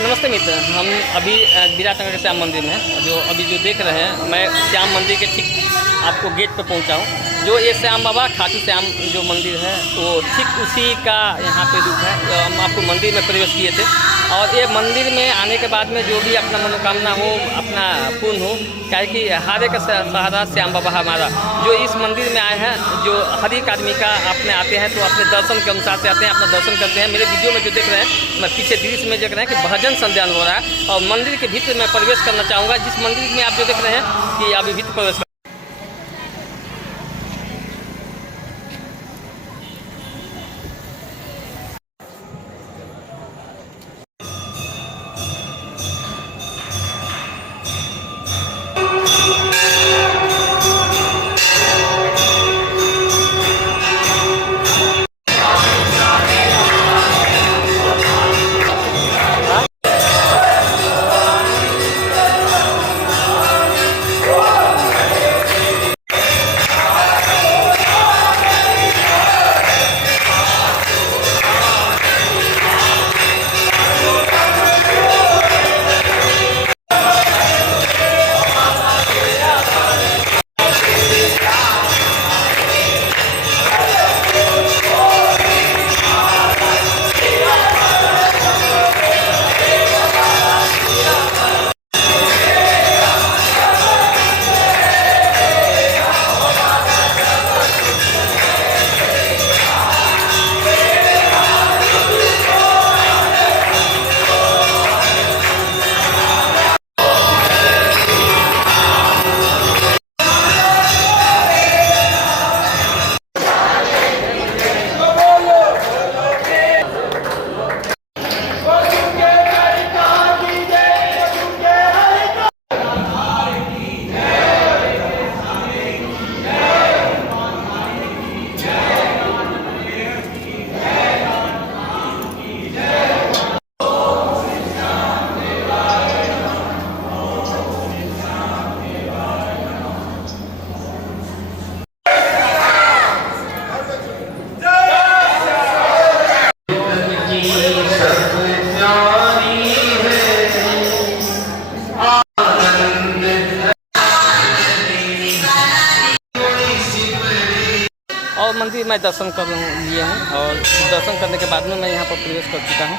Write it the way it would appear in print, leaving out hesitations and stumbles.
नमस्ते मित्र, हम अभी विराटनगर के श्याम मंदिर में हैं। जो देख रहे हैं, मैं श्याम मंदिर के ठीक आपको गेट पर पहुंचा हूं। जो ये श्याम बाबा खाटू श्याम जो मंदिर है तो ठीक उसी का यहाँ पे रूप है। हम आपको मंदिर में प्रवेश किए थे और ये मंदिर में आने के बाद में जो भी अपना मनोकामना हो, अपना पूर्ण हो, क्या कि हर एक सहारा श्याम बाबा हमारा जो इस मंदिर में आए हैं, जो हर एक आदमी का अपने आते हैं तो अपने दर्शन के अनुसार से आते हैं, अपना दर्शन करते हैं। मेरे वीडियो में जो देख रहे हैं, मैं पीछे दृश्य में देख रहे हैं कि भजन संध्यान हो रहा है और मंदिर के भीतर मैं प्रवेश करना चाहूँगा। जिस मंदिर में आप जो देख रहे हैं कि अभी भीतर प्रवेश और मंदिर में दर्शन कर लिए हूँ और दर्शन करने के बाद में मैं यहाँ पर प्रवेश कर चुका हूँ।